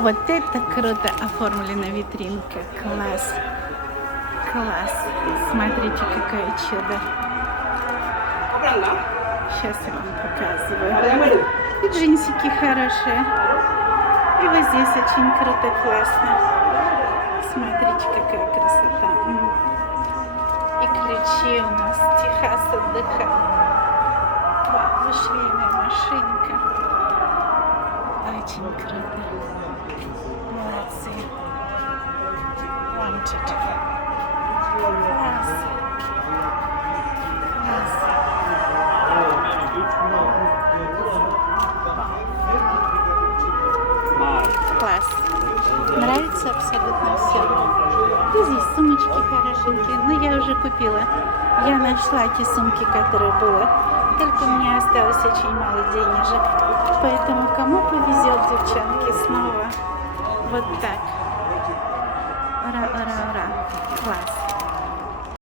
Вот это круто оформлена витринка. Класс. Класс. Смотрите, какое чудо. Сейчас я вам показываю. И джинсики хорошие. И вот здесь очень круто, классно. Смотрите, какая красота. И ключи у нас. Техас отдыхает. Вау, швейная машинка. Очень круто. Молодцы. Wanted. Класс. Класс. Класс. Нравится абсолютно все. И здесь сумочки хорошенькие. Но я уже купила. Я нашла те сумки, которые было. Только у меня осталось очень мало денежек. Поэтому кому повезет, девчонки, снова вот так.